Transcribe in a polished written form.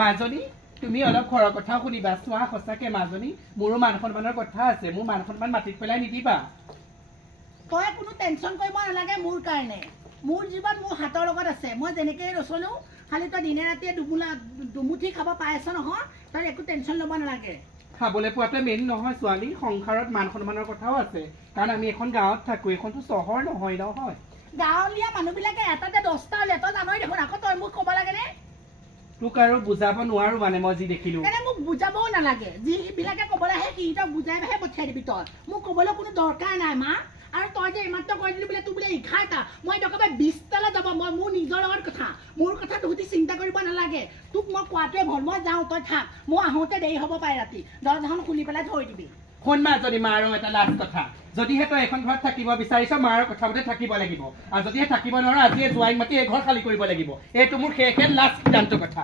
মাজনী তুমি অলপ ঘৰৰ কথাও শুনিবা চোৱা সঁচাকে মাজনী মোৰো মান সন্মানৰ কথা আছে মোৰ মান সন্মান মাটিত পেলাই নিদিবা তই কোনো টেনচন কৰিব নালাগে মোৰ কাৰণে মোৰ জীৱন মোৰ হাতৰ লগত আছে মই যেনেকে ৰচলো খালি তই দিনে ৰাতিয়ে দুমুঠি খাব পাই আছ নহয় তই একো টেনচন ল'ব নালাগে খাবলৈ পোৱাটোৱে মেইন নহয় ছোৱালী সংসাৰত মান সন্মানৰ কথাও আছে কাৰণ আমি এখন গাঁৱত থাকো এখনতো চহৰ নহয় নহয় গাঁৱলীয়া মানুহবিলাকে এটাতে 10টা হ'লে তই জানই দেখোন আকৌ তই মোক ক'ব লাগেনে তোক আৰু বুজাব নোৱাৰো মানে মই যি দেখিলো এনে মোক বুজাবও নালাগে যিবিলাকে ক'বলৈ আহে সিহঁতক বুজাইহে পঠিয়াই দিবি তই মোক ক'বলৈ কোনো দৰকাৰ নাই মা আৰু তই যে ইমাত্ৰ কৈ দিলি বোলে তোৰ বোলে 11টা মই একেবাৰে 20টালৈ যাব মই মোৰ নিজৰ লগত কথা মোৰ কথা তহঁতি চিন্তা কৰিব নালাগে তোক মই কোৱাটোৱে ভাল মই যাওঁ তই থাক মই আহোঁতে দেৰি হ'ব পাৰে ৰাতি দৰজাখন খুলি পেলাই থৈ দিবি শুন মাজনী মাৰো এটা লাষ্ট কথা যদিহে তই এখন ঘৰত থাকিব বিচাৰিছ মাৰ কথা মতে থাকিব লাগিব আৰু যদিহে থাকিব নোৱাৰো আজিয়ে জোৱাইক মাতি এই ঘৰ খালী কৰিব লাগিব এইটো মোৰ শেষ লাষ্ট সিদ্ধান্ত কথা